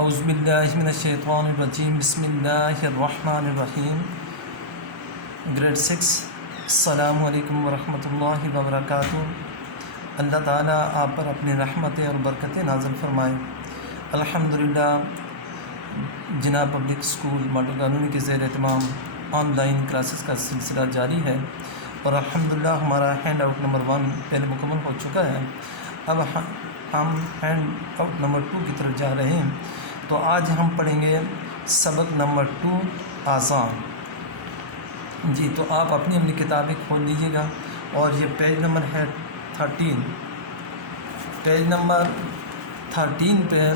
اعوذ باللہ من الشیطان الرجیم بسم اللہ الرحمن الرحیم۔ گریڈ 6 السلام علیکم ورحمۃ اللہ وبرکاتہ۔ اللہ تعالیٰ آپ پر اپنی رحمتیں اور برکتیں نازل فرمائے۔ الحمدللہ جناب پبلک اسکول ماڈل کالونی کے زیر اہتمام آن لائن کلاسز کا سلسلہ جاری ہے اور الحمدللہ ہمارا ہینڈ آؤٹ نمبر 1 پہلے مکمل ہو چکا ہے۔ اب ہم ہینڈ آؤٹ نمبر 2 کی طرف جا رہے ہیں۔ تو آج ہم پڑھیں گے سبق نمبر 2 آذان۔ جی تو آپ اپنی کتابیں کھول لیجیے گا اور یہ پیج نمبر ہے 13۔ پیج نمبر 13 پہ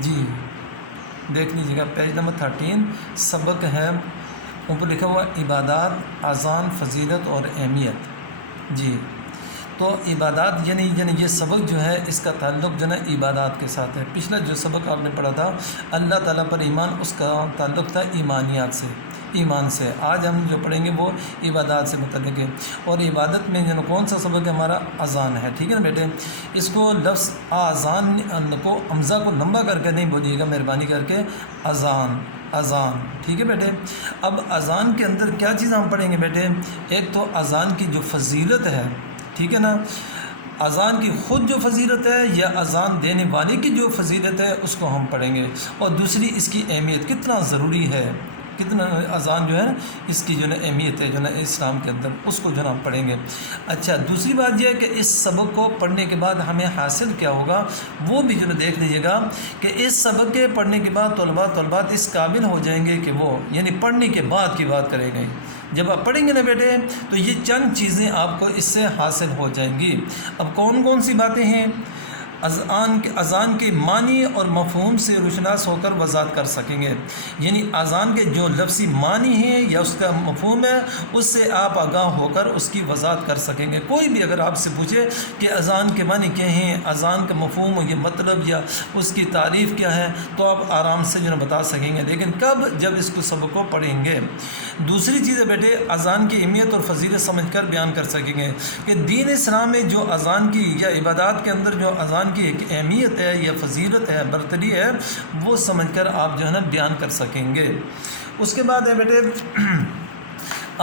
جی دیکھ لیجیے گا، پیج نمبر 13 سبق ہے، اوپر لکھا ہوا عبادات، آذان، فضیلت اور اہمیت۔ جی تو عبادات یعنی یہ سبق جو ہے اس کا تعلق جو ہے عبادات کے ساتھ ہے۔ پچھلا جو سبق آپ نے پڑھا تھا اللہ تعالیٰ پر ایمان، اس کا تعلق تھا ایمانیات سے، ایمان سے۔ آج ہم جو پڑھیں گے وہ عبادات سے متعلق ہے، اور عبادت میں کون سا سبق ہے ہمارا؟ اذان ہے۔ ٹھیک ہے نا بیٹے، اس کو لفظ آذان کو حمزہ کو لمبا کر کے نہیں بولیے گا مہربانی کر کے، اذان اذان۔ ٹھیک ہے بیٹے، اب اذان کے اندر کیا چیز ہم پڑھیں گے بیٹے؟ ایک تو اذان کی جو فضیلت ہے، ٹھیک ہے نا، اذان کی خود جو فضیلت ہے یا اذان دینے والے کی جو فضیلت ہے اس کو ہم پڑھیں گے، اور دوسری اس کی اہمیت کتنا ضروری ہے، کتنا اذان جو ہے اس کی جو ہے اہمیت ہے جو ہے اسلام کے اندر، اس کو جو ہے ہم پڑھیں گے۔ اچھا، دوسری بات یہ ہے کہ اس سبق کو پڑھنے کے بعد ہمیں حاصل کیا ہوگا وہ بھی جو ہے دیکھ لیجیے گا کہ اس سبق کے پڑھنے کے بعد طلبات اس قابل ہو جائیں گے کہ وہ یعنی پڑھنے کے بعد کی بات کریں گے۔ جب آپ پڑھیں گے نا بیٹے تو یہ چند چیزیں آپ کو اس سے حاصل ہو جائیں گی۔ اب کون سی باتیں ہیں؟ اذان کے معنی اور مفہوم سے روشناس ہو کر وضاحت کر سکیں گے، یعنی اذان کے جو لفظی معنی ہیں یا اس کا مفہوم ہے اس سے آپ آگاہ ہو کر اس کی وضاحت کر سکیں گے۔ کوئی بھی اگر آپ سے پوچھے کہ اذان کے معنی کیا ہیں، اذان کا مفہوم یہ مطلب یا اس کی تعریف کیا ہے، تو آپ آرام سے جو بتا سکیں گے، لیکن کب؟ جب اس کو سبق کو پڑھیں گے۔ دوسری چیز ہے بیٹے، اذان کی اہمیت اور فضیلت سمجھ کر بیان کر سکیں گے کہ دین اسلام میں جو اذان کی یا عبادات کے اندر جو اذان کی ایک اہمیت ہے یا فضیلت ہے، برتری ہے، وہ سمجھ کر آپ جو ہے نا بیان کر سکیں گے۔ اس کے بعد ہے بیٹے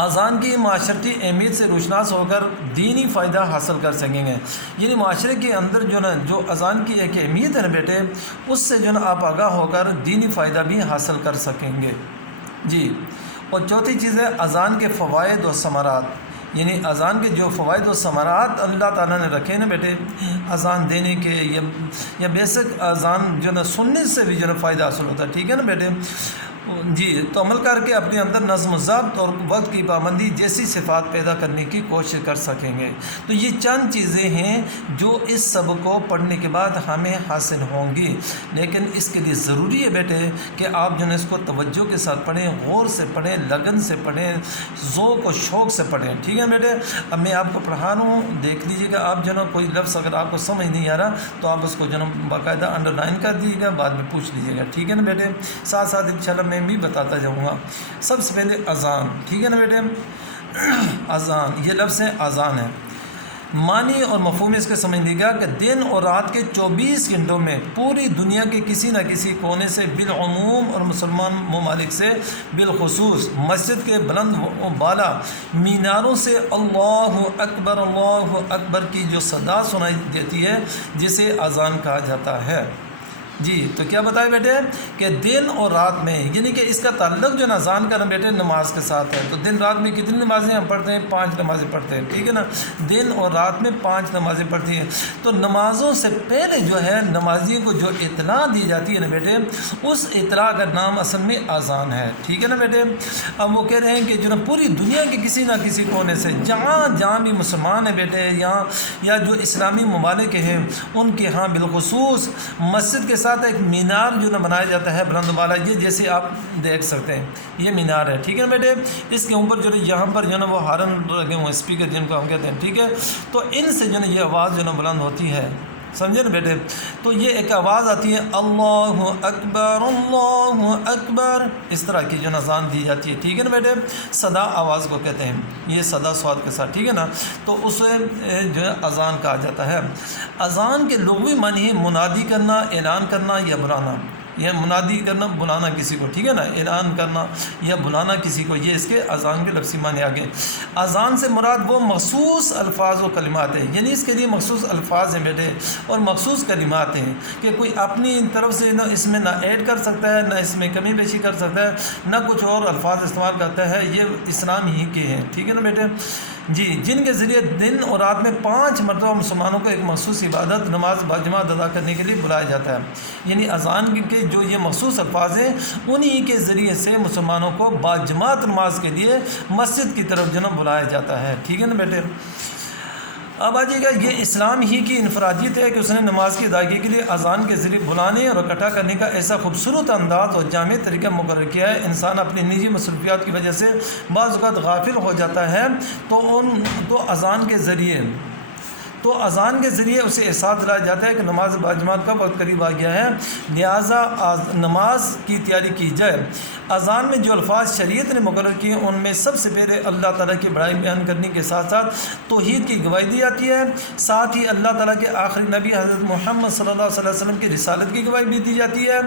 اذان کی معاشرتی اہمیت سے روشناس ہو کر دینی فائدہ حاصل کر سکیں گے، یعنی معاشرے کے اندر جو اذان کی ایک اہمیت ہے نا بیٹے، اس سے جو نا آپ آگاہ ہو کر دینی فائدہ بھی حاصل کر سکیں گے۔ جی، اور چوتھی چیز ہے اذان کے فوائد و ثمرات، یعنی اذان کے جو فوائد و ثمرات اللہ تعالیٰ نے رکھے نا بیٹے اذان دینے کے، یا بیسک اذان جو نا سننے سے بھی جو نا فائدہ حاصل ہوتا ہے۔ ٹھیک ہے نا بیٹے، جی تو عمل کر کے اپنے اندر نظم و ضبط اور وقت کی پابندی جیسی صفات پیدا کرنے کی کوشش کر سکیں گے۔ تو یہ چند چیزیں ہیں جو اس سبق کو پڑھنے کے بعد ہمیں حاصل ہوں گی، لیکن اس کے لیے ضروری ہے بیٹے کہ آپ جو ہے اس کو توجہ کے ساتھ پڑھیں، غور سے پڑھیں، لگن سے پڑھیں، ذوق و شوق سے پڑھیں۔ ٹھیک ہے بیٹے، اب میں آپ کو پڑھا رہا ہوں، دیکھ لیجیے گا۔ آپ جو ہے نا کوئی لفظ اگر آپ کو سمجھ نہیں آ رہا تو آپ اس کو جو ہے نا باقاعدہ انڈر لائن کر دیجیے گا، بعد میں پوچھ لیجیے گا۔ ٹھیک ہے نا بیٹے، ساتھ ساتھ انشاءاللہ میں بھی بتاتا جاؤں گا۔ سب سے پہلے اذان، ٹھیک ہے نا بیٹے، اذان یہ لفظ ہے، اذان ہے، معنی اور مفہوم اس کے سمجھ لیجیے گا کہ دن اور رات کے 24 گھنٹوں میں پوری دنیا کے کسی نہ کسی کونے سے بالعموم اور مسلمان ممالک سے بالخصوص مسجد کے بلند و بالا میناروں سے اللہ اکبر کی جو صدا سنائی دیتی ہے جسے اذان کہا جاتا ہے۔ جی تو کیا بتائے بیٹے کہ دن اور رات میں، یعنی کہ اس کا تعلق جو اذان کا نا بیٹے نماز کے ساتھ ہے۔ تو دن رات میں کتنی نمازیں ہم پڑھتے ہیں؟ 5 نمازیں پڑھتے ہیں، ٹھیک ہے نا، دن اور رات میں 5 نمازیں پڑھتی ہیں۔ تو نمازوں سے پہلے جو ہے نمازیوں کو جو اطلاع دی جاتی ہے نا بیٹے، اس اطلاع کا نام اصل میں اذان ہے۔ ٹھیک ہے نا بیٹے، اب وہ کہہ رہے ہیں کہ جو نا پوری دنیا کے کسی نہ کسی کونے سے جہاں بھی مسلمان ہیں بیٹے، یہاں یا جو اسلامی ممالک ہیں ان کے ہاں بالخصوص مسجد کے ساتھ ایک مینار جو نا بنایا جاتا ہے بلند والا، یہ جیسے آپ دیکھ سکتے ہیں یہ مینار ہے۔ ٹھیک ہے نا بیٹے، اس کے اوپر جو یہاں پر جو نا وہ ہارن لگے ہوئے، اسپیکر جن کو ہم کہتے ہیں، ٹھیک ہے، تو ان سے جو نا یہ آواز جو نا بلند ہوتی ہے، سمجھے نا بیٹے، تو یہ ایک آواز آتی ہے اللہ اکبر، اس طرح کی جو اذان دی جاتی ہے۔ ٹھیک ہے نا بیٹے، صدا آواز کو کہتے ہیں، یہ صدا سواد کے ساتھ، ٹھیک ہے نا، تو اسے جو ہے اذان کہا جاتا ہے۔ اذان کے لغوی معنی ہے منادی کرنا، اعلان کرنا یا بلانا، یہ منادی کرنا بلانا کسی کو، ٹھیک ہے نا، اعلان کرنا یا بلانا کسی کو، یہ اس کے اذان کے لفظی معنی آگے۔ اذان سے مراد وہ مخصوص الفاظ و کلمات ہیں، یعنی اس کے لیے مخصوص الفاظ ہیں بیٹے اور مخصوص کلمات ہیں کہ کوئی اپنی طرف سے نہ اس میں نہ ایڈ کر سکتا ہے، نہ اس میں کمی بیشی کر سکتا ہے، نہ کچھ اور الفاظ استعمال کرتا ہے، یہ اسلام ہی کے ہیں، ٹھیک ہے نا بیٹے جی، جن کے ذریعے دن اور رات میں 5 مرتبہ مسلمانوں کو ایک مخصوص عبادت نماز باجماعت ادا کرنے کے لیے بلایا جاتا ہے۔ یعنی اذان کے جو یہ مخصوص الفاظ ہیں انہی کے ذریعے سے مسلمانوں کو باجماعت نماز کے لیے مسجد کی طرف جناب بلایا جاتا ہے، ٹھیک ہے نا بیٹے۔ اب آ جائے گا، یہ اسلام ہی کی انفرادیت ہے کہ اس نے نماز کی ادائیگی کے لیے اذان کے ذریعے بلانے اور اکٹھا کرنے کا ایسا خوبصورت انداز اور جامع طریقہ مقرر کیا ہے۔ انسان اپنی نجی مصروفیات کی وجہ سے بعض اوقات غافل ہو جاتا ہے تو اذان کے ذریعے اسے احساس دلایا جاتا ہے کہ نماز باجماعت کا وقت قریب آ گیا ہے، لہٰذا نماز کی تیاری کی جائے۔ اذان میں جو الفاظ شریعت نے مقرر کیے ان میں سب سے پہلے اللہ تعالیٰ کی بڑائی بیان کرنے کے ساتھ ساتھ توحید کی گواہی دی جاتی ہے، ساتھ ہی اللہ تعالیٰ کے آخری نبی حضرت محمد صلی اللہ علیہ وسلم کی رسالت کی گواہی بھی دی جاتی ہے۔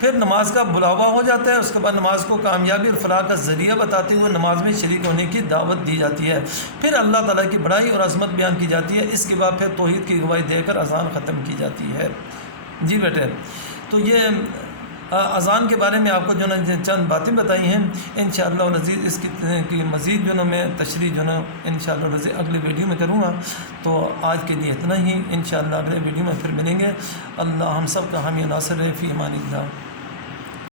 پھر نماز کا بلاوا ہو جاتا ہے، اس کے بعد نماز کو کامیابی اور فلاح کا ذریعہ بتاتے ہوئے نماز میں شریک ہونے کی دعوت دی جاتی ہے، پھر اللہ تعالیٰ کی بڑائی اور عظمت بیان کی جاتی ہے، اس کے بعد پھر توحید کی گواہی دے کر اذان ختم کی جاتی ہے۔ جی بیٹے، تو یہ اذان کے بارے میں آپ کو جو ہے چند باتیں بتائی ہیں، انشاءاللہ العزیز اس کی مزید جو ہے میں تشریح جو ہے انشاءاللہ العزیز اگلے ویڈیو میں کروں گا۔ تو آج کے لیے اتنا ہی، انشاءاللہ اگلے ویڈیو میں پھر ملیں گے۔ اللہ ہم سب کا حامی ناصر ہے، فی امان اللہ۔